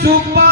Super.